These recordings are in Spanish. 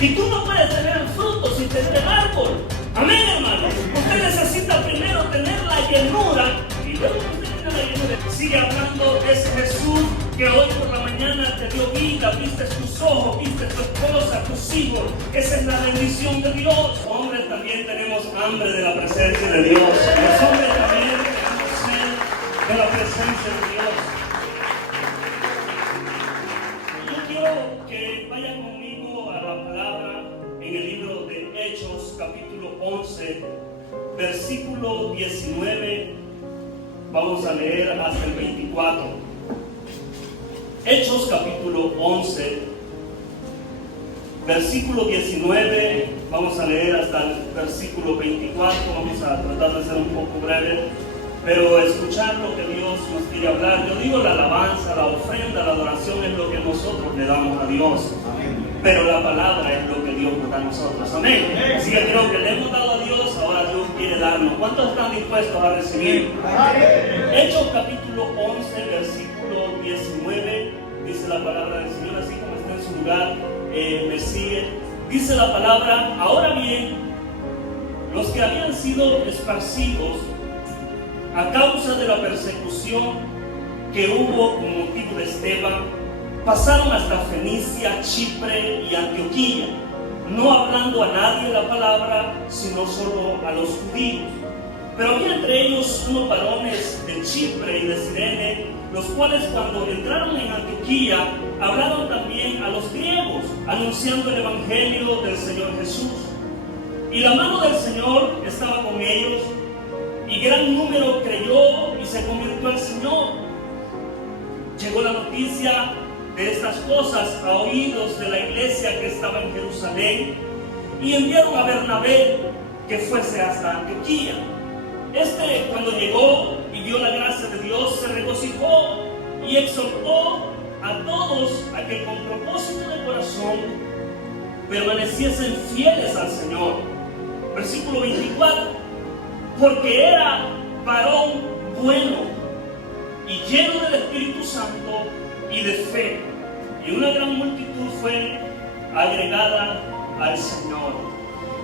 Y tú no puedes tener el fruto sin tener el árbol. Amén, hermano. Usted necesita primero tener la llenura y luego usted tiene la llenura. Sigue hablando de ese Jesús que hoy por la mañana te dio vida, viste tus ojos, viste tu esposa, tus hijos. Esa es la bendición de Dios. Hombres también tenemos hambre de la presencia de Dios. Los hombres también tenemos sed de la presencia de Dios. Yo quiero que vayan conmigo a la palabra en el libro de Hechos, capítulo 11, versículo 19. Vamos a leer hasta el 24. Hechos capítulo 11, versículo 19, vamos a leer hasta el versículo 24, vamos a tratar de ser un poco breve, pero escuchar lo que Dios nos quiere hablar. Yo digo la alabanza, la ofrenda, la adoración es lo que nosotros le damos a Dios, pero la palabra es lo que Dios nos da a nosotros, amén. Así que creo que le hemos dado a Dios, ahora Dios quiere darnos. ¿Cuántos están dispuestos a recibir? Hechos capítulo 11, versículo 19, dice la palabra del Señor, así como está en su lugar, me sigue. Dice la palabra: ahora bien, los que habían sido esparcidos a causa de la persecución que hubo con motivo de Esteban, pasaron hasta Fenicia, Chipre y Antioquía, no hablando a nadie la palabra, sino solo a los judíos. Pero había entre ellos unos varones de Chipre y de Cirene, los cuales cuando entraron en Antioquía, hablaron también a los griegos, anunciando el evangelio del Señor Jesús. Y la mano del Señor estaba con ellos, y gran número creyó y se convirtió al Señor. Llegó la noticia de estas cosas a oídos de la iglesia que estaba en Jerusalén, y enviaron a Bernabé que fuese hasta Antioquía. Cuando llegó y vio la gracia de Dios, se regocijó y exhortó a todos a que con propósito de corazón permaneciesen fieles al Señor. Versículo 24: porque era varón bueno y lleno del Espíritu Santo y de fe, y una gran multitud fue agregada al Señor.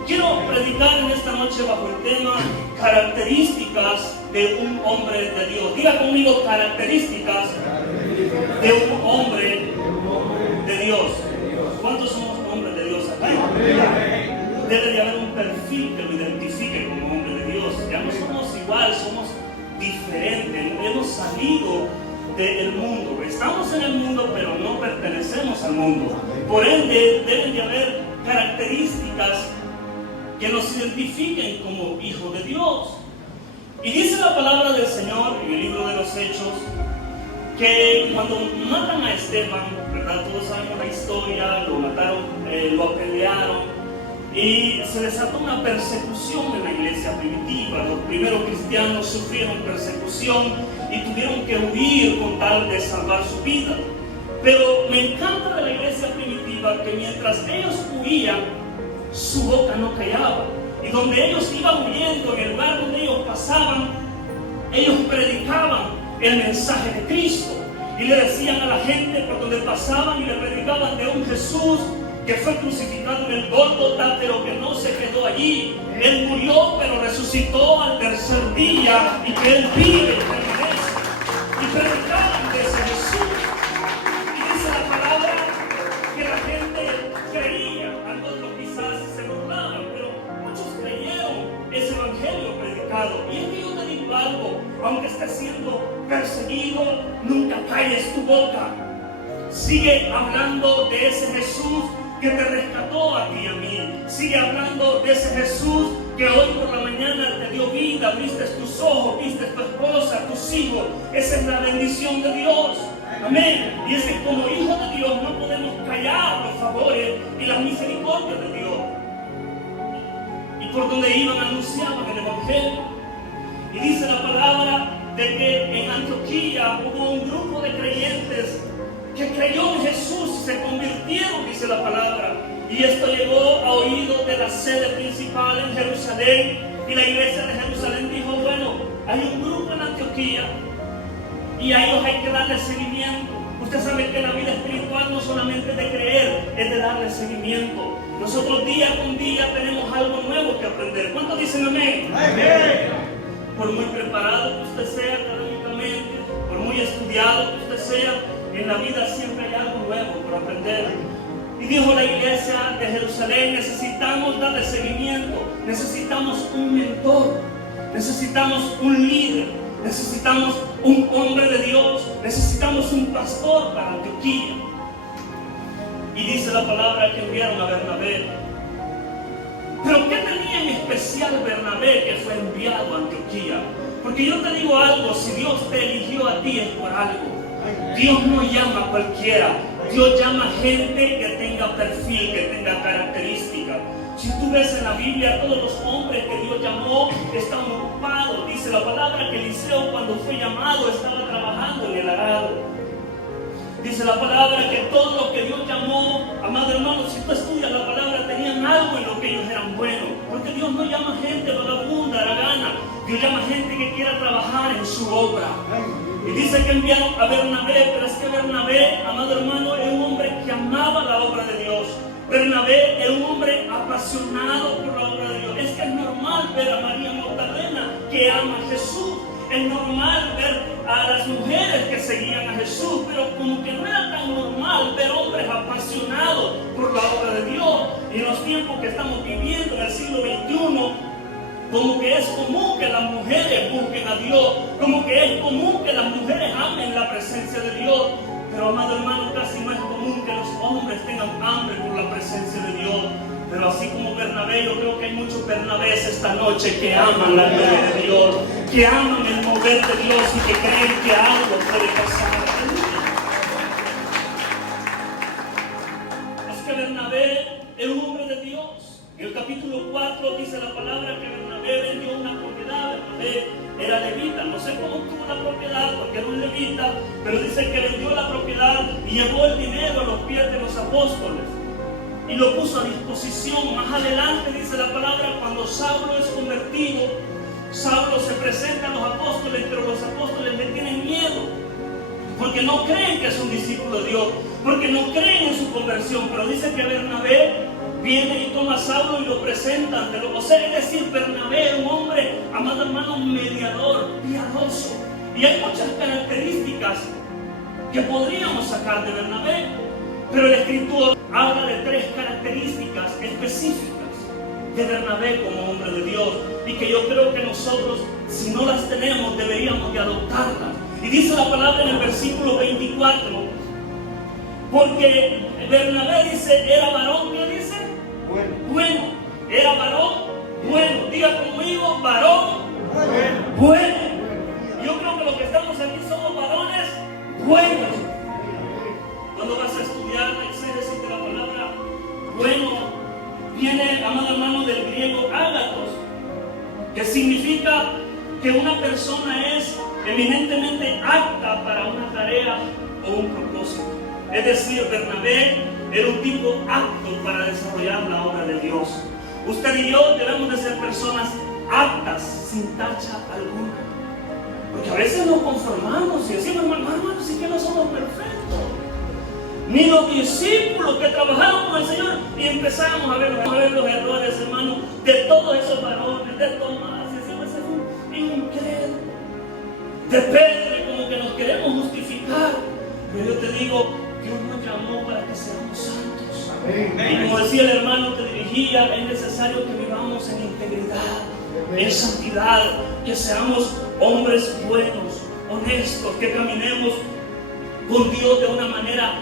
Quiero predicar en esta noche bajo el tema características de un hombre de Dios. Diga conmigo: características de un hombre de Dios. ¿Cuántos somos hombres de Dios aquí? Debe de haber un perfil que lo identifique como hombre de Dios. Ya no somos igual, somos diferentes. Hemos salido del mundo. Estamos en el mundo, pero no pertenecemos al mundo. Por ende, deben de haber características que nos identifiquen como hijos de Dios. Y dice la palabra del Señor en el libro de los Hechos que cuando matan a Esteban, ¿verdad? Todos sabemos la historia, lo mataron, lo apedrearon, y se desató una persecución en la iglesia primitiva. Los primeros cristianos sufrieron persecución y tuvieron que huir con tal de salvar su vida. Pero me encanta de la iglesia primitiva que mientras ellos huían, su boca no callaba, y donde ellos iban huyendo, en el lugar donde ellos pasaban, ellos predicaban el mensaje de Cristo, y le decían a la gente por donde pasaban, y le predicaban de un Jesús que fue crucificado en el Gólgota, pero que no se quedó allí. Él murió, pero resucitó al tercer día, y que Él vive y permanece. Y predicaban de ese Jesús. Y dice la palabra que la gente creía, algunos quizás se burlaban, pero muchos creyeron ese evangelio predicado. Y es que yo te digo algo: aunque estés siendo perseguido, nunca calles tu boca. Sigue hablando de ese Jesús que te rescató a ti y a mí. Sigue hablando de ese Jesús que hoy por la mañana te dio vida, viste tus ojos, viste tu esposa, tus hijos. Esa es la bendición de Dios. Amén. Y es que como hijos de Dios no podemos callar los favores y las misericordias de Dios. Y por donde iban anunciaban el evangelio. Y dice la palabra de que en Antioquía hubo un grupo de creyentes que creyó en Jesús y se convirtieron, dice la palabra. Y esto llegó a oídos de la sede principal en Jerusalén. Y la iglesia de Jerusalén dijo: bueno, hay un grupo en Antioquía y a ellos hay que darle seguimiento. Usted sabe que la vida espiritual no solamente es de creer, es de darle seguimiento. Nosotros día con día tenemos algo nuevo que aprender. ¿Cuántos dicen amén? Amén. Por muy preparado que usted sea académicamente, por muy estudiado que usted sea, en la vida siempre hay algo nuevo por aprender. Y dijo la iglesia de Jerusalén, necesitamos darle seguimiento, necesitamos un mentor, necesitamos un líder, necesitamos un hombre de Dios, necesitamos un pastor para Antioquía. Y dice la palabra que enviaron a Bernabé. Pero ¿qué tenía en especial Bernabé que fue enviado a Antioquía? Porque yo te digo algo, si Dios te eligió a ti es por algo. Dios no llama a cualquiera, Dios llama a gente que tenga perfil, que tenga características. Si tú ves en la Biblia, todos los hombres que Dios llamó están ocupados. Dice la palabra que Eliseo, cuando fue llamado, estaba trabajando en el arado. Dice la palabra que todos los que Dios llamó, amado hermano, si tú estudias la palabra, tenían algo en lo que ellos eran buenos. Porque Dios no llama gente vagabunda, haragana. Dios llama gente que quiera trabajar en su obra. Y dice que enviaron a Bernabé, pero es que Bernabé, amado hermano, era un hombre que amaba la obra de Dios. Bernabé era un hombre apasionado por la obra de Dios. Es que es normal ver a María Magdalena que ama a Jesús. Es normal ver a las mujeres que seguían a Jesús, pero como que no era tan normal ver hombres apasionados por la obra de Dios. Y en los tiempos que estamos viviendo, en el siglo XXI, como que es común que las mujeres busquen a Dios, como que es común que las mujeres amen la presencia de Dios. Pero, amado hermano, casi no es común que los hombres tengan hambre por la presencia de Dios. Pero así como Bernabé, yo creo que hay muchos Bernabés esta noche que aman la gloria de Dios, que aman el mover de Dios y que creen que algo puede pasar. Es que Bernabé era un hombre de Dios. En el capítulo 4 dice la palabra que Bernabé vendió una propiedad. Bernabé era levita, no sé cómo tuvo la propiedad porque era un levita, pero dice que vendió la propiedad y llevó el dinero a los pies de los apóstoles y lo puso a disposición. Más adelante dice la palabra, cuando Saulo es convertido, Saulo se presenta a los apóstoles, pero los apóstoles le tienen miedo porque no creen que es un discípulo de Dios, porque no creen en su conversión. Pero dice que Bernabé viene y toma a Saulo y lo presenta ante los. O sea, es decir, Bernabé era un hombre, amado hermano, mediador, piadoso. Y hay muchas características que podríamos sacar de Bernabé, pero el escritor habla de 3 características específicas de Bernabé como hombre de Dios, y que yo creo que nosotros, si no las tenemos, deberíamos de adoptarlas. Y dice la palabra en el versículo 24, porque Bernabé dice, era varón, ¿qué dice? Bueno, era varón bueno. Diga conmigo, varón bueno. Yo creo que los que estamos aquí somos varones buenos. Cuando vas a estudiar la exégesis de la palabra bueno, viene, amado hermano, del griego ágatos, que significa que una persona es eminentemente apta para una tarea o un propósito. Es decir, Bernabé era un tipo apto para desarrollar la obra de Dios. Usted y yo debemos de ser personas aptas, sin tacha alguna. Porque a veces nos conformamos y decimos, hermano, sí que no somos perfectos. Ni los discípulos que trabajaron con el Señor, y empezamos a ver los errores, hermano, de todos esos varones, de Tomás, y decimos, ese es un incrédulo. De Pedro, como que nos queremos justificar. Pero yo te digo, Dios nos llamó para que seamos santos. Amén. Y como decía el hermano que dirigía, es necesario que vivamos en integridad, en santidad, que seamos hombres buenos, honestos, que caminemos con Dios de una manera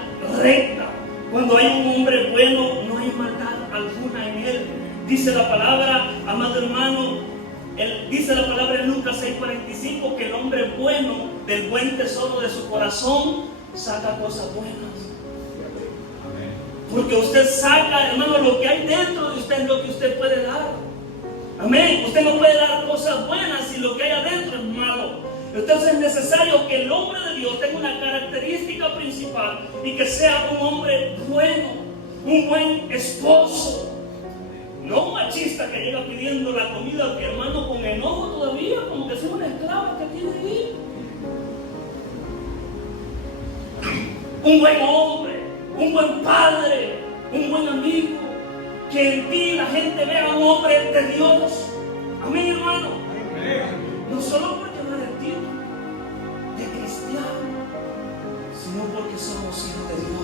recta. Cuando hay un hombre bueno, no hay maldad alguna en él. Dice la palabra, amado hermano, dice la palabra en Lucas 6:45, que el hombre bueno, del buen tesoro de su corazón, saca cosas buenas. Porque usted saca, hermano, lo que hay dentro de usted es lo que usted puede dar. Amén. Usted no puede dar cosas buenas si lo que hay adentro es malo. Entonces es necesario que el hombre de Dios tenga una característica principal y que sea un hombre bueno, un buen esposo. No un machista que llega pidiendo la comida, que hermano, con enojo todavía, como que es una esclava que tiene ahí. Un buen hombre, un buen padre, un buen amigo, que en ti la gente vea a un hombre de Dios. Amén, hermano. No solo por llevar el título de cristiano, sino porque somos hijos de Dios.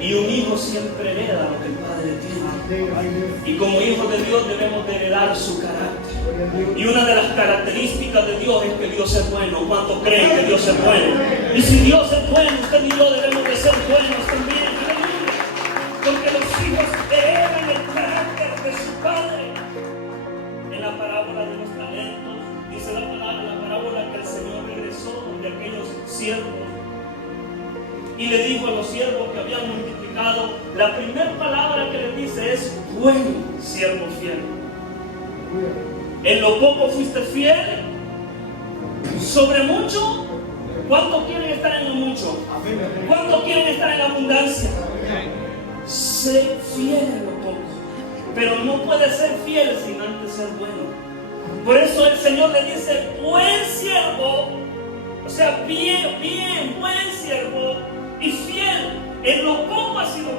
Y un hijo siempre hereda lo que el Padre tiene. Y como hijos de Dios debemos de heredar su carácter. Y una de las características de Dios es que Dios es bueno. ¿Cuántos creen que Dios es bueno? Y si Dios es bueno, usted y yo debemos de ser buenos también. Aleluya. Porque los hijos heredan el carácter de su Padre. En la parábola de los talentos, dice la parábola que el Señor regresó de aquellos siervos y le dijo a los siervos que habían multiplicado, la primera palabra que les dice es: bueno, siervo fiel. En lo poco fuiste fiel, sobre mucho. ¿Cuántos quieren estar en lo mucho? ¿Cuántos quieren estar en la abundancia? Sé fiel en lo poco, pero no puede ser fiel sin antes ser bueno. Por eso el Señor le dice: buen siervo, o sea, bien, buen siervo y fiel. En lo poco has sido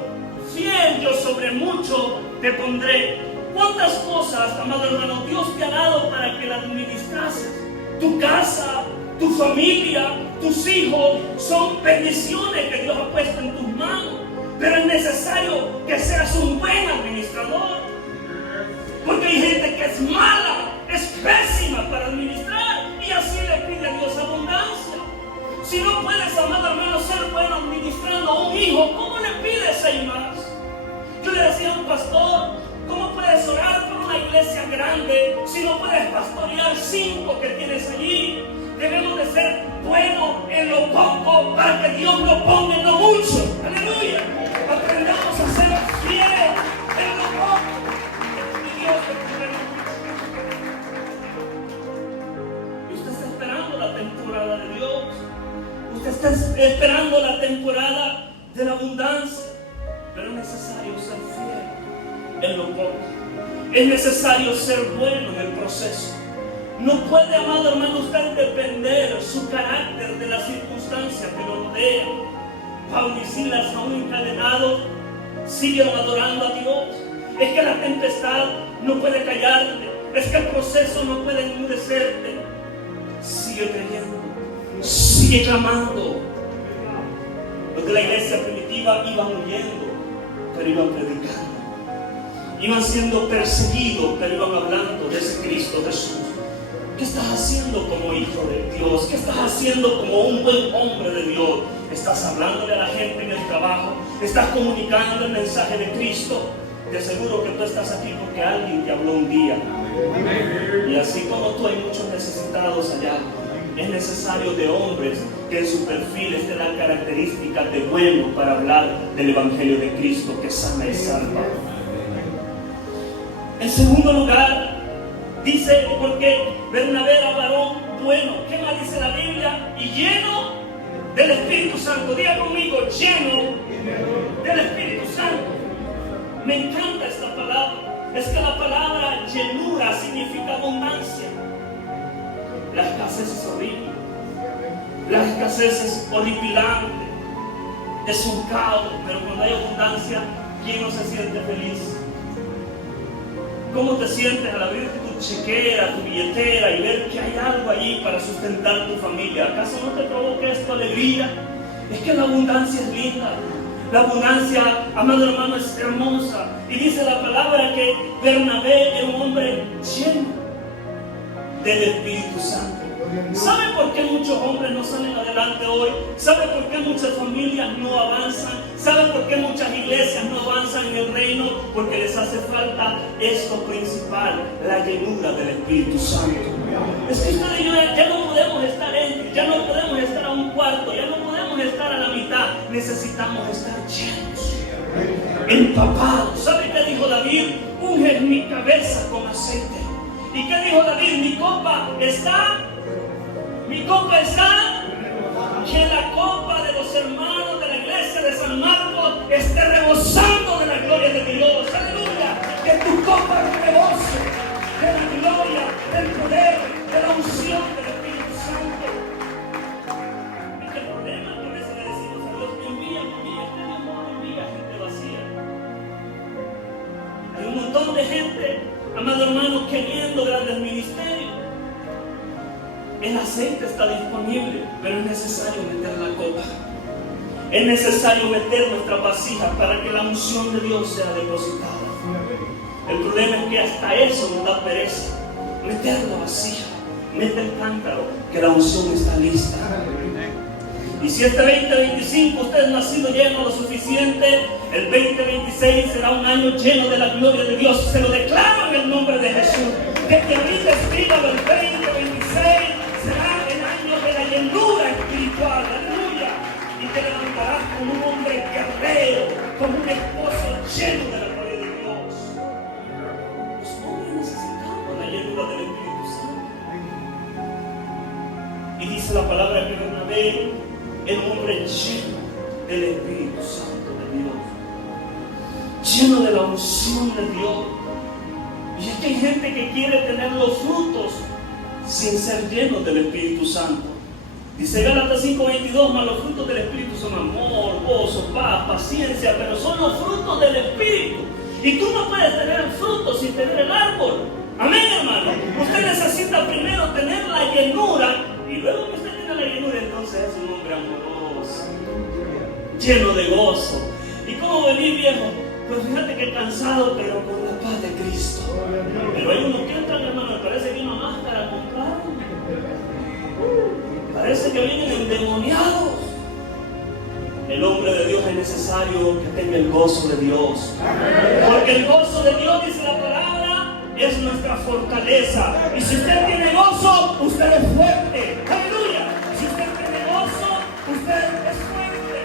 fiel, yo sobre mucho te pondré. ¿Cuántas cosas, amado hermano, Dios te ha dado para que las administrases? Tu casa, tu familia, tus hijos son bendiciones que Dios ha puesto en tus manos. Pero es necesario que seas un buen administrador. Porque hay gente que es mala, es pésima para administrar, y así le pide a Dios abundancia. Si no puedes, amado hermano, ser bueno administrando a un hijo, ¿cómo le pides ahí más? Yo le decía a un pastor: ¿cómo puedes orar por una iglesia grande si no puedes pastorear 5 que tienes allí? Debemos de ser buenos en lo poco para que Dios nos ponga en lo mucho. Aleluya. Aprendamos a ser fieles en lo poco y Dios te pondrá en lo mucho. Y usted está esperando la temporada de Dios. Usted está esperando la temporada de la abundancia. Pero es necesario ser fiel en lo poco. Es necesario ser bueno en el proceso. No puede, amado hermano, usted depender su carácter de las circunstancias que lo rodean. Pablo y Silas, aún encadenados, siguieron adorando a Dios. Es que la tempestad no puede callarte. Es que el proceso no puede enmudecerte. Sigue creyendo. Sigue clamando. Los de la iglesia primitiva iban huyendo, pero iban predicando. Iban siendo perseguidos, pero iban hablando de ese Cristo Jesús. ¿Qué estás haciendo como hijo de Dios? ¿Qué estás haciendo como un buen hombre de Dios? ¿Estás hablándole a la gente en el trabajo? ¿Estás comunicando el mensaje de Cristo? Te aseguro que tú estás aquí porque alguien te habló un día. Y así como tú, hay muchos necesitados allá. Es necesario de hombres que en su perfil esté la característica de bueno para hablar del Evangelio de Cristo que sana y salva. En segundo lugar, dice: porque Bernabé era varón bueno. ¿Qué más dice la Biblia? Y lleno del Espíritu Santo. Diga conmigo: lleno del Espíritu Santo. Me encanta esta palabra. Es que la palabra llenura significa abundancia. La escasez es horrible. La escasez es horripilante. Es un caos. Pero cuando hay abundancia, ¿quién no se siente feliz? ¿Cómo te sientes al abrir tu chequera, tu billetera y ver que hay algo allí para sustentar tu familia? ¿Acaso no te provoca esto alegría? Es que la abundancia es linda. La abundancia, amado hermano, es hermosa. Y dice la palabra que Bernabé era un hombre lleno del Espíritu Santo. ¿Sabe por qué muchos hombres no salen adelante hoy? ¿Sabe por qué muchas familias no avanzan? ¿Sabe por qué muchas iglesias no avanzan en el reino? Porque les hace falta esto principal: la llenura del Espíritu Santo. Es que usted y yo ya no podemos estar ya no podemos estar a un cuarto, ya no podemos estar a la mitad. Necesitamos estar llenos, empapados. ¿Sabe qué dijo David? Unge mi cabeza con aceite. ¿Y qué dijo David? Mi copa está, que la copa de los hermanos de la iglesia de San Marcos esté rebosando de la gloria de Dios. Aleluya. Que tu copa rebose de la gloria, del poder, de la unción del Espíritu Santo. Es que el problema es que a veces le decimos a Dios: envía, este Dios no envía gente vacía. Hay un montón de gente, amado hermano, queriendo grandes ministerios. El aceite está disponible, pero es necesario meter la copa. Es necesario meter nuestra vasija para que la unción de Dios sea depositada. El problema es que hasta eso nos da pereza. Meter la vasija, meter el cántaro, que la unción está lista. Y si este 2025 usted no ha sido lleno lo suficiente, el 2026 será un año lleno de la gloria de Dios. Se lo declaro en el nombre de Jesús. De que ahorita escriba el 2026 será el año de la llenura espiritual. Aleluya. Y te levantarás como un hombre guerrero, como un esposo lleno de la gloria de Dios. Los hombres necesitamos la llenura del Espíritu Santo. Y dice la palabra que Bernabé era un hombre lleno del Espíritu Santo de Dios, lleno de la unción de Dios. Y es que hay gente que quiere tener los frutos sin ser llenos del Espíritu Santo. Dice Gálatas 5:22, mas los frutos del Espíritu son amor, gozo, paz, paciencia, pero son los frutos del Espíritu. Y tú no puedes tener el fruto sin tener el árbol. Amén, hermano. Usted necesita primero tener la llenura, y luego que usted tenga la llenura, entonces es un hombre amoroso, lleno de gozo. ¿Y cómo venir, viejo? Pues fíjate que cansado, pero con la paz de Cristo. Pero hay unos que entran, hermano, me parece que hay una máscara a comprar. Parece que vienen endemoniados. El hombre de Dios es necesario que tenga el gozo de Dios. Porque el gozo de Dios, dice la palabra, es nuestra fortaleza. Y si usted tiene gozo, usted es fuerte. Aleluya. Si usted tiene gozo, usted es fuerte.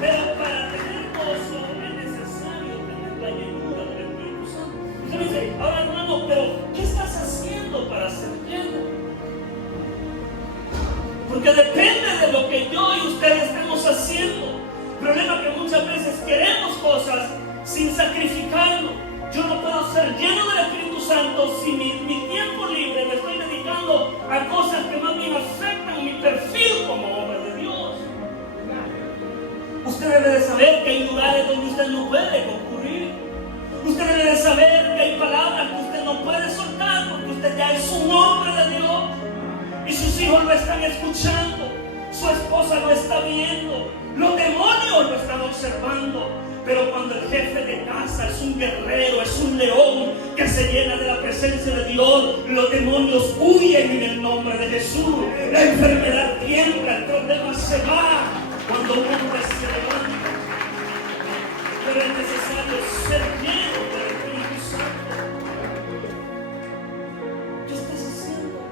Pero para tener gozo es necesario tener la llenura del Espíritu Santo. Usted me dice, ahora hermano, pero ¿qué estás haciendo para ser lleno? Porque depende de lo que yo y usted estemos haciendo. El problema es que muchas veces queremos cosas sin sacrificarlo. Yo no puedo ser lleno del Espíritu Santo si mi tiempo libre me estoy dedicando a cosas que más bien afectan mi perfil como hombre de Dios. Usted debe de saber que hay lugares donde usted no puede concurrir. Usted debe de saber que hay palabras que usted no puede soltar porque usted ya es un hombre de Dios. Y sus hijos lo están escuchando, su esposa lo está viendo, los demonios lo están observando. Pero cuando el jefe de casa es un guerrero, es un león que se llena de la presencia de Dios, los demonios huyen en el nombre de Jesús. La enfermedad tiembla, el problema se va cuando un hombre se levanta. Pero es necesario ser lleno del Espíritu Santo. ¿Qué estás haciendo?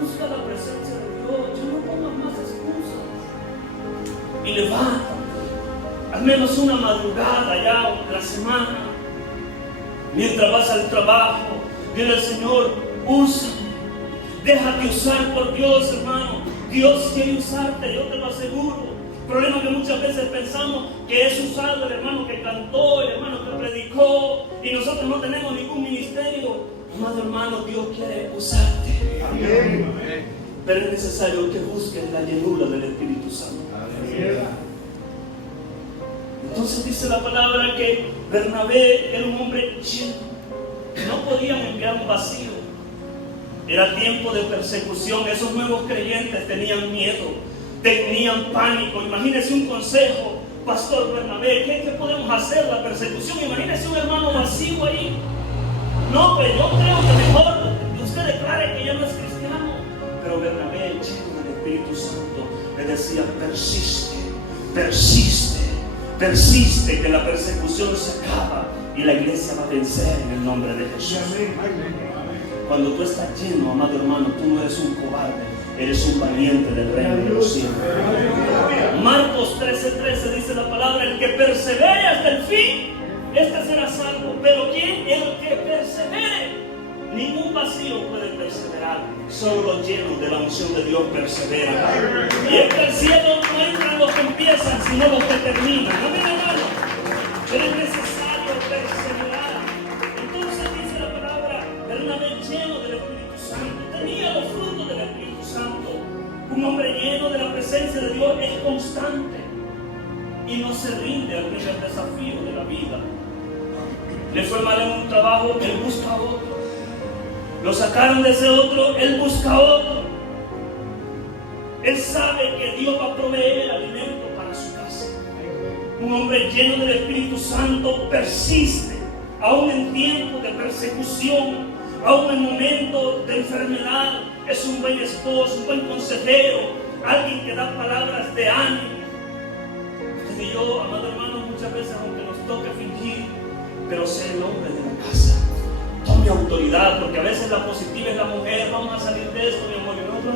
Busca la presencia de Dios. Ya no pongas más excusas. Y levántate. Al menos una madrugada ya de la semana. Mientras vas al trabajo, dile al Señor, úsame. Déjate usar por Dios, hermano. Dios quiere usarte, yo te lo aseguro. El problema es que muchas veces pensamos que es usado el hermano que cantó, el hermano que predicó, y nosotros no tenemos ningún ministerio. Amado hermano, Dios quiere usarte. Amén. Pero es necesario que busques la llenura del Espíritu Santo. Amén. Entonces dice la palabra que Bernabé era un hombre lleno. No podían enviar un vacío. Era tiempo de persecución. Esos nuevos creyentes tenían miedo, tenían pánico. Imagínense un consejo, Pastor Bernabé, ¿qué podemos hacer? La persecución. Imagínense un hermano vacío ahí. No, pues yo creo que mejor que usted declare que ya no es cristiano. Pero Bernabé, lleno del Espíritu Santo, le decía, persiste, persiste, persiste, que la persecución se acaba y la iglesia va a vencer en el nombre de Jesús. Cuando tú estás lleno, amado hermano, tú no eres un cobarde, eres un valiente del reino de los cielos. Marcos 13:13 dice la palabra, el que persevere hasta el fin, este será salvo. Pero ¿quién? El que persevere. Ningún vacío puede perseverar, solo los llenos de la unción de Dios perseveran. Y es que el cielo no entran los que empiezan, sino los que terminan. Amén, hermano. Pero es necesario perseverar. Entonces dice la palabra, Bernabé lleno del Espíritu Santo, tenía los frutos del Espíritu Santo. Un hombre lleno de la presencia de Dios es constante y no se rinde al primer desafío de la vida. Le fue mal en un trabajo, él busca otro. Lo sacaron de ese otro, él busca otro. Él sabe que Dios va a proveer alimento para su casa. Un hombre lleno del Espíritu Santo persiste, aún en tiempos de persecución, aún en momentos de enfermedad. Es un buen esposo, un buen consejero, alguien que da palabras de ánimo. Usted y yo, amado hermano, muchas veces, aunque nos toque fingir, pero ser el hombre de la casa. Tome autoridad, porque a veces la positiva es la mujer. Vamos a salir de esto, mi amor, y nosotros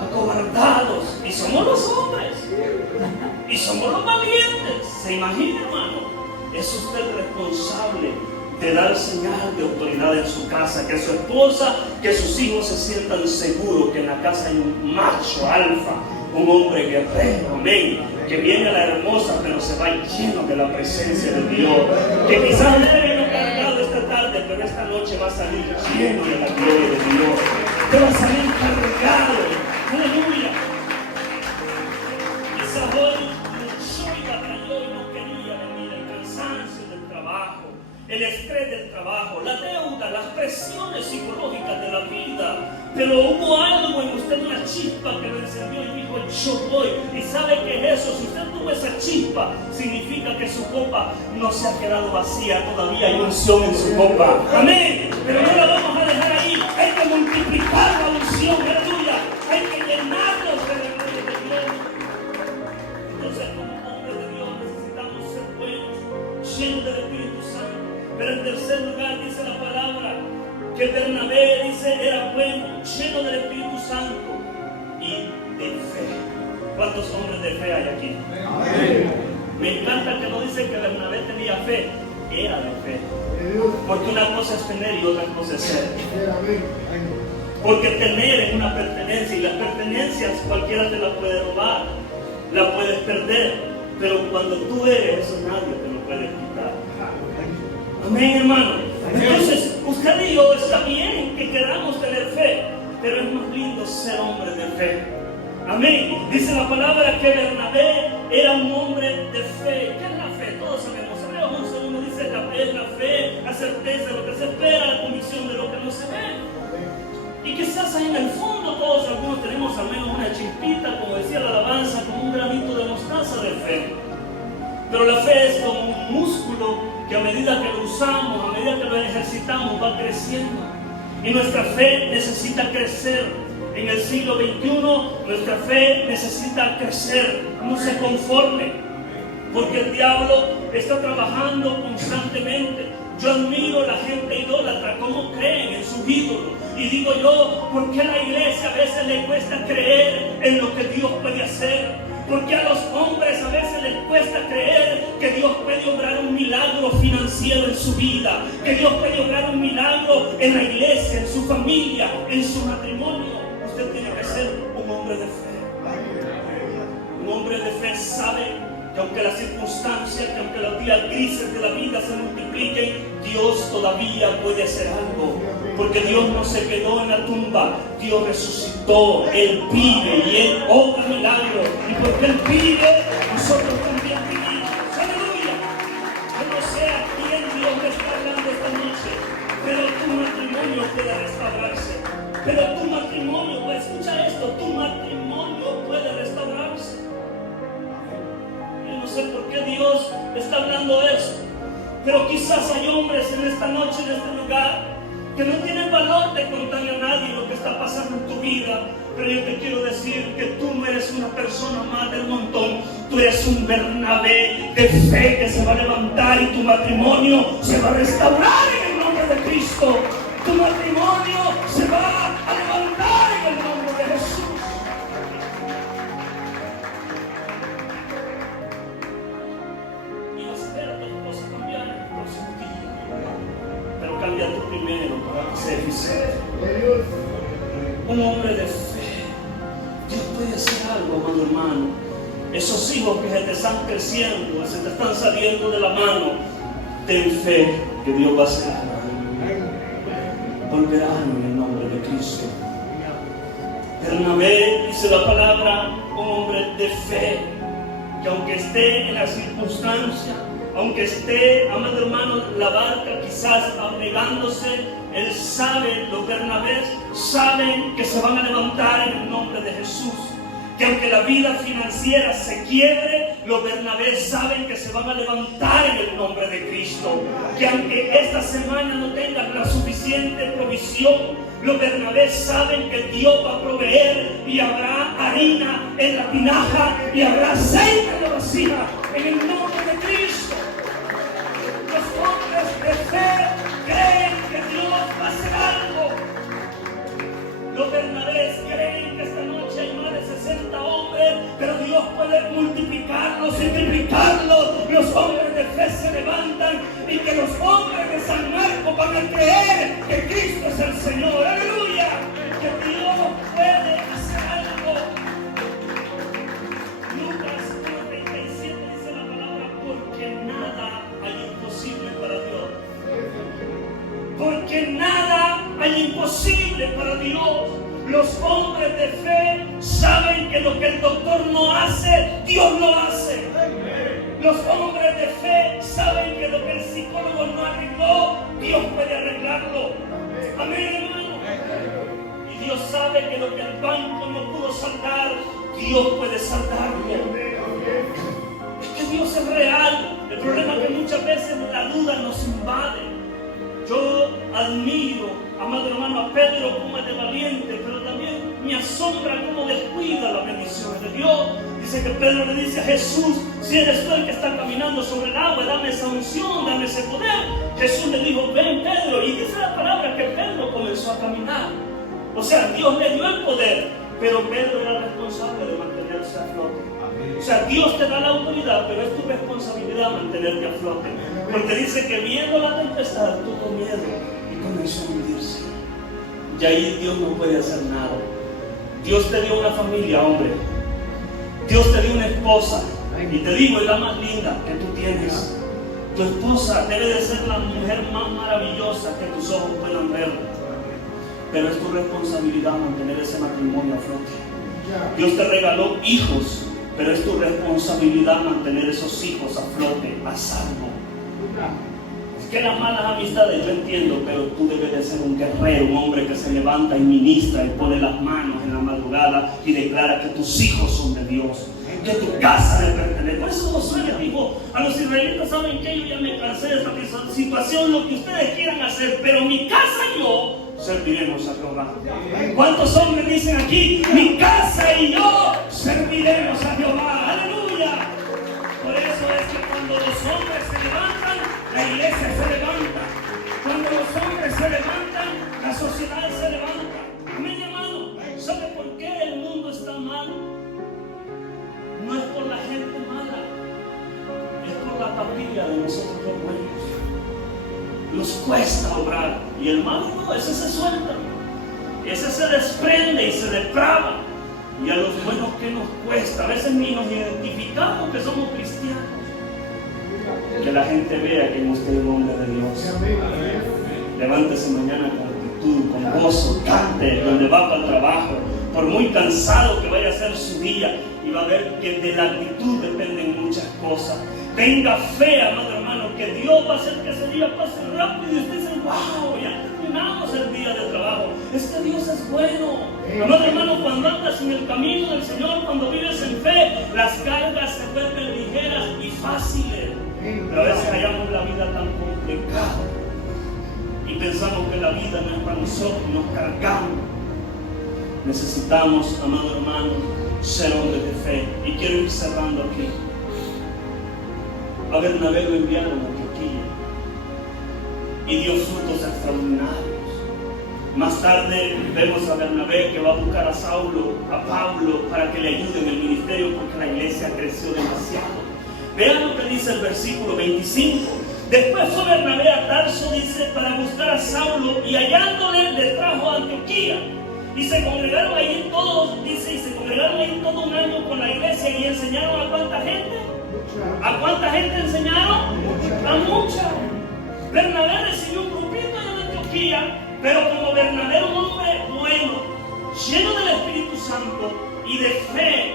acobardados. Y somos los hombres, y somos los valientes. ¿Se imagina, hermano? Es usted responsable de dar señal de autoridad en su casa, que su esposa, que sus hijos se sientan seguros que en la casa hay un macho alfa, un hombre guerrero, amén, que viene a la hermosa pero se va lleno de la presencia de Dios, que quizás no haya cargado esta tarde, pero esta noche va a salir lleno de la gloria de Dios, que va a salir cargado, aleluya. Quizás hoy luchó y batalló y no quería venir, el cansancio del trabajo, el estrés del trabajo, la deuda, las presiones psicológicas de la vida. Pero hubo algo en usted, una chispa que lo encendió y dijo: yo voy. ¿Y sabe qué es eso? Si usted tuvo esa chispa, significa que su copa no se ha quedado vacía. Todavía hay unción en su copa. Amén. Pero no la vamos a dejar ahí. Hay que multiplicar la unción. Aleluya. Hay que llenarnos de la gloria de Dios. Entonces, como hombres de Dios, necesitamos ser buenos, llenos del Espíritu Santo. Pero en tercer lugar dice la palabra que Bernabé, dice, era bueno, lleno del Espíritu Santo y de fe. ¿Cuántos hombres de fe hay aquí? Amén. Me encanta que no dice que Bernabé tenía fe, era de fe. Porque una cosa es tener y otra cosa es ser. Porque tener es una pertenencia, y las pertenencias cualquiera te la puede robar, la puedes perder, pero cuando tú eres, eso nadie te lo puede quitar. Amén, hermano. Entonces, usted y yo, está bien que queramos tener fe, pero es más lindo ser hombre de fe. Amén. Dice la palabra que Bernabé era un hombre de fe. ¿Qué es la fe? Todos sabemos. Hebreos 11:1 dice: la fe es la fe, la certeza de lo que se espera, la convicción de lo que no se ve. Y quizás ahí en el fondo todos, algunos tenemos al menos una chispita, como decía la alabanza, como un granito de mostaza de fe. Pero la fe es como un músculo que a medida que lo usamos, a medida que lo ejercitamos, va creciendo. Y nuestra fe necesita crecer. En el siglo XXI, nuestra fe necesita crecer. No se conforme, porque el diablo está trabajando constantemente. Yo admiro a la gente idólatra, cómo creen en sus ídolos. Y digo yo, ¿por qué a la iglesia a veces le cuesta creer en lo que Dios puede hacer? Porque a los hombres a veces les cuesta creer que Dios puede obrar un milagro financiero en su vida, que Dios puede obrar un milagro en la iglesia, en su familia, en su matrimonio. Usted tiene que ser un hombre de fe. Un hombre de fe sabe que aunque las circunstancias, que aunque los días grises de la vida se multipliquen, Dios todavía puede hacer algo. Porque Dios no se quedó en la tumba, Dios resucitó, Él vive y Él obra milagros. Y porque Él vive, nosotros también vivimos. ¡Aleluya! Yo no sé a quién Dios le está hablando esta noche, pero tu matrimonio puede restaurarse. Pero tu matrimonio, escucha esto, tu matrimonio puede restaurarse. Yo no sé por qué Dios está hablando de eso, pero quizás hay hombres en esta noche, en este lugar, que no tienen valor de contarle a nadie lo que está pasando en tu vida. Pero yo te quiero decir que tú no eres una persona más del montón. Tú eres un Bernabé de fe que se va a levantar y tu matrimonio se va a restaurar en el nombre de Cristo. Tu matrimonio se va a levantar en el nombre de Jesús. Y vas a ver a tu esposa cambiar en el próximo día. Pero cambia tú primero para que sea eficiente. Un hombre de fe. Dios puede hacer algo, amado hermano. Esos hijos que se te están creciendo, se te están saliendo de la mano, ten fe que Dios va a hacer algo. Volverán en el nombre de Cristo. Bernabé, dice la palabra, un hombre de fe. que aunque esté en la circunstancia, aunque esté, amado hermano, la barca quizás anegándose, él sabe, los Bernabés saben que se van a levantar en el nombre de Jesús. Que aunque la vida financiera se quiebre, los Bernabés saben que se van a levantar en el nombre de Cristo. Que aunque esta semana no tengan la suficiente provisión, los Bernabés saben que Dios va a proveer y habrá harina en la tinaja y habrá aceite en la vasija en el nombre de Cristo. Los hombres de fe creen que Dios va a hacer algo. Los Bernabés creen que esta noche hay más de 60 hombres, pero Dios puede multiplicarlos y triplicarlos. Los hombres de fe se levantan y que los hombres de San Marcos van a creer que Cristo es el Señor. ¡Aleluya! Que Dios puede hacer algo. Lucas 1:37 dice la palabra: porque nada hay imposible para Dios. Porque nada hay imposible para Dios. Los hombres de fe saben que lo que el doctor no hace, Dios lo hace. Los hombres de fe saben que lo que el psicólogo no arregló, Dios puede arreglarlo. Amén, hermano. Y Dios sabe que lo que el banco no pudo saldar, Dios puede saldarlo. Es que Dios es real. El problema es que muchas veces la duda nos invade. Yo admiro, amado hermano, a Pedro como es de valiente, pero también me asombra cómo descuida la bendición de Dios. Dice que Pedro le dice a Jesús: si eres tú el que está caminando sobre el agua, dame esa unción, dame ese poder. Jesús le dijo: ven, Pedro. Y dice la palabra que Pedro comenzó a caminar. O sea, Dios le dio el poder, pero Pedro era responsable de mantenerse a flote. O sea, Dios te da la autoridad, pero es tu responsabilidad mantenerte a flote. Porque dice que viendo la tempestad tuvo miedo y comenzó a hundirse. Y ahí Dios no puede hacer nada. Dios te dio una familia, hombre. Dios te dio una esposa. Y te digo, es la más linda que tú tienes. Tu esposa debe de ser la mujer más maravillosa que tus ojos puedan ver. Pero es tu responsabilidad mantener ese matrimonio a flote. Dios te regaló hijos, pero es tu responsabilidad mantener esos hijos a flote, a salvo. Es que las malas amistades yo entiendo, pero tú debes de ser un guerrero, un hombre que se levanta y ministra y pone las manos en la madrugada y declara que tus hijos son de Dios, que tu casa le pertenece. Por eso Josué les dijo a los israelitas: saben que yo ya me cansé de esta situación, lo que ustedes quieran hacer, pero mi casa y yo serviremos a Jehová. ¿Cuántos hombres dicen aquí: mi casa y yo serviremos a Jehová? ¡Aleluya! Por eso es que cuando los hombres se levantan, la iglesia se levanta. Cuando los hombres se levantan, la sociedad se levanta. Amén, hermano. ¿Sabe por qué el mundo está mal? No es por la gente mala, es por la papilla de nosotros los buenos. Nos cuesta obrar, y el malo no, ese se suelta, ese se desprende y se deprava. Y a los buenos que nos cuesta, a veces ni nos identificamos que somos cristianos. Que la gente vea que hemos tenido el nombre de Dios. Levántese mañana con actitud, con gozo, cante donde va para el trabajo, por muy cansado que vaya a ser su día, y va a ver que de la actitud dependen muchas cosas. Tenga fe, amado hermano, que Dios va a hacer que ese día pase rápido y usted dice: wow, ya terminamos el día de trabajo. Es que Dios es bueno. Amado hermano, cuando andas en el camino del Señor, cuando vives en fe, las cargas se vuelven ligeras y fáciles. Pero a veces hallamos la vida tan complicada y pensamos que la vida no es para nosotros, nos cargamos. Necesitamos, amado hermano, ser hombres de fe. Y quiero ir cerrando aquí. A Bernabé lo enviaron a Antioquía y dio frutos extraordinarios. Más tarde vemos a Bernabé que va a buscar a Pablo, para que le ayude en el ministerio, porque la iglesia creció demasiado. Vean lo que dice el versículo 25. Después fue Bernabé a Tarso, dice, para buscar a Saulo, y hallándole le trajo a Antioquía. Y se congregaron ahí todos, dice, y se congregaron ahí todo un año con la iglesia, y enseñaron a cuánta gente. ¿A cuánta gente enseñaron? A mucha. Bernabé recibió un grupito en Antioquía, pero como Bernabé era un hombre bueno, lleno del Espíritu Santo y de fe,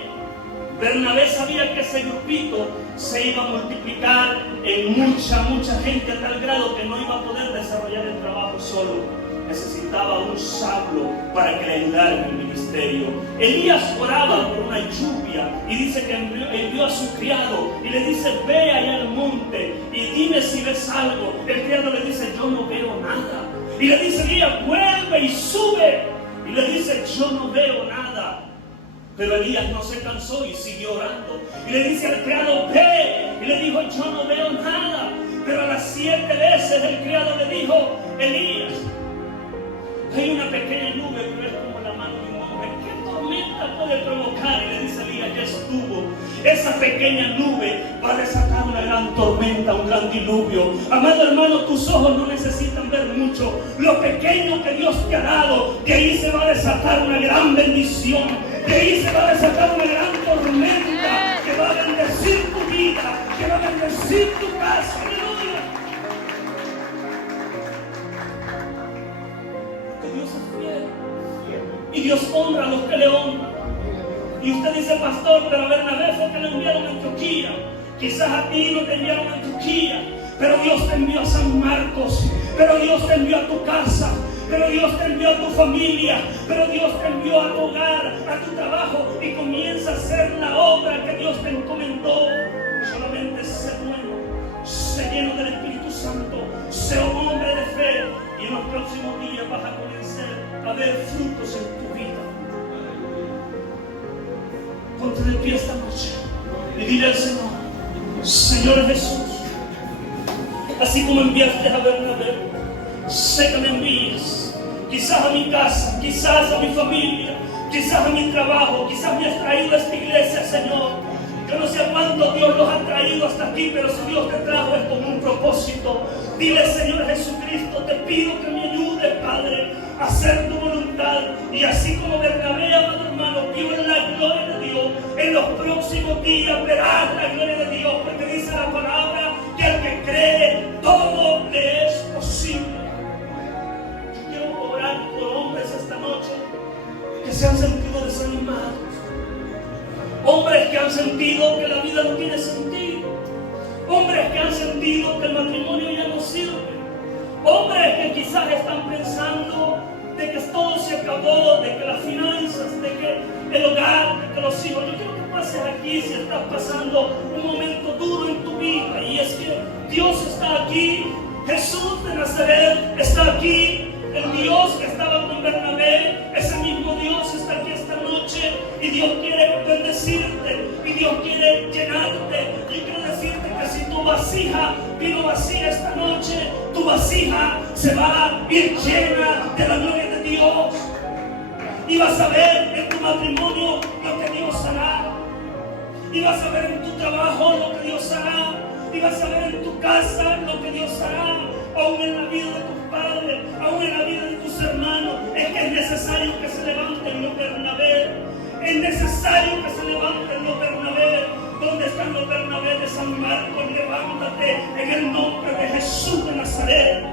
Bernabé sabía que ese grupito se iba a multiplicar en mucha gente a tal grado que no iba a poder desarrollar el trabajo solo. Necesitaba un sablo para que le ayudara en el ministerio. Elías oraba por una lluvia y dice que envió a su criado y le dice: ve allá al monte y dime si ves algo. El criado le dice: yo no veo nada. Y le dice Elías: vuelve y sube. Y le dice: yo no veo nada. Pero Elías no se cansó y siguió orando. Y le dice al criado: ve. Y le dijo: yo no veo nada. Pero a las 7 veces el criado le dijo: Elías, hay una pequeña nube que es como la mano de un hombre. ¿Qué tormenta puede provocar? Y le dice Elías: ya estuvo. Esa pequeña nube va a desatar una gran tormenta, un gran diluvio. Amado hermano, tus ojos no necesitan ver mucho. Lo pequeño que Dios te ha dado, de ahí se va a desatar una gran bendición. De ahí se va a desatar una gran tormenta que va a bendecir tu vida, que va a bendecir tu casa. ¡Aleluya! Dios es fiel y Dios honra a los que le honran. Y usted dice: pastor, pero a Bernabé fue que le enviaron a Antioquía. Quizás a ti no te enviaron a Antioquía, pero Dios te envió a San Marcos, pero Dios te envió a tu casa, pero Dios te envió a tu familia, pero Dios te envió a tu hogar, a tu trabajo, y comienza a hacer la obra que Dios te encomendó. Solamente sé bueno, sé lleno del Espíritu Santo, sé un hombre de fe, y en los próximos días vas a comenzar a ver frutos en tu vida. Ponte de pie esta noche y dile al Señor: Señor Jesús, así como enviaste a Bernabé, sé que me envíes, quizás a mi casa, quizás a mi familia, quizás a mi trabajo, quizás me has traído a esta iglesia, Señor. Yo no sé a cuánto Dios los ha traído hasta aquí, pero si Dios te trajo es con un propósito. Dile: Señor Jesucristo, te pido que me ayudes, Padre, a hacer tu voluntad. Y así como Bernabé, amado hermano, vio en la gloria de Dios, en los próximos días verás la gloria de Dios, porque dice la palabra que al que cree todo le es posible. Yo quiero orar por hombres esta noche que se han sentido desanimados, hombres que han sentido que la vida no tiene sentido, hombres que han sentido que el matrimonio ya no sirve, hombres que quizás están pensando de que todo se acabó, de que las finanzas, de que el hogar, de que los hijos. Yo quiero que pases aquí si estás pasando un momento duro en tu vida, y es que Dios está aquí, Jesús de Nazaret está aquí, el Dios que estaba con Bernabé, ese mismo Dios está aquí esta noche, y Dios quiere bendecirte, y Dios quiere llenarte. Yo quiero decirte que si tu vasija vino vacía esta noche, tu vasija se va a ir llena de la gloria de Dios, y vas a ver en tu matrimonio lo que Dios hará, y vas a ver en tu trabajo lo que Dios hará, y vas a ver en tu casa lo que Dios hará, aún en la vida de tus padres, aún en la vida de tus hermanos. Es que es necesario que se levanten los Bernabé, es necesario que se levanten los Bernabé. ¿Dónde están los Bernabé de San Marcos? Levántate en el nombre de Jesús de Nazaret.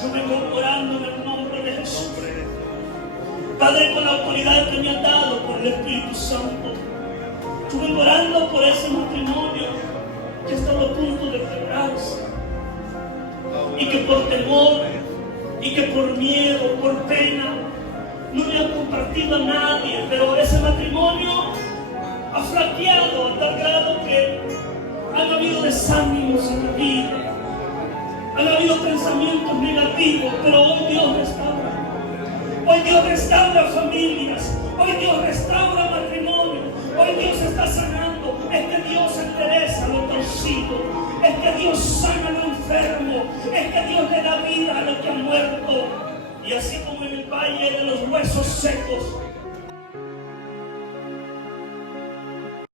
Yo vengo orando en el nombre de Jesús, Padre, con la autoridad que me has dado por el Espíritu Santo. Yo vengo orando por ese matrimonio que está a punto de quebrarse, y que por temor, y que por miedo, por pena, no le han compartido a nadie, pero ese matrimonio ha flaqueado a tal grado que han habido desánimos en la vida, han habido pensamientos negativos, pero hoy Dios restaura. Hoy Dios restaura familias, hoy Dios restaura matrimonio, hoy Dios está sanando. Es que Dios endereza lo torcido, es que Dios sana lo enfermo, es que Dios le da vida a lo que ha muerto. Y así como en el valle de los huesos secos,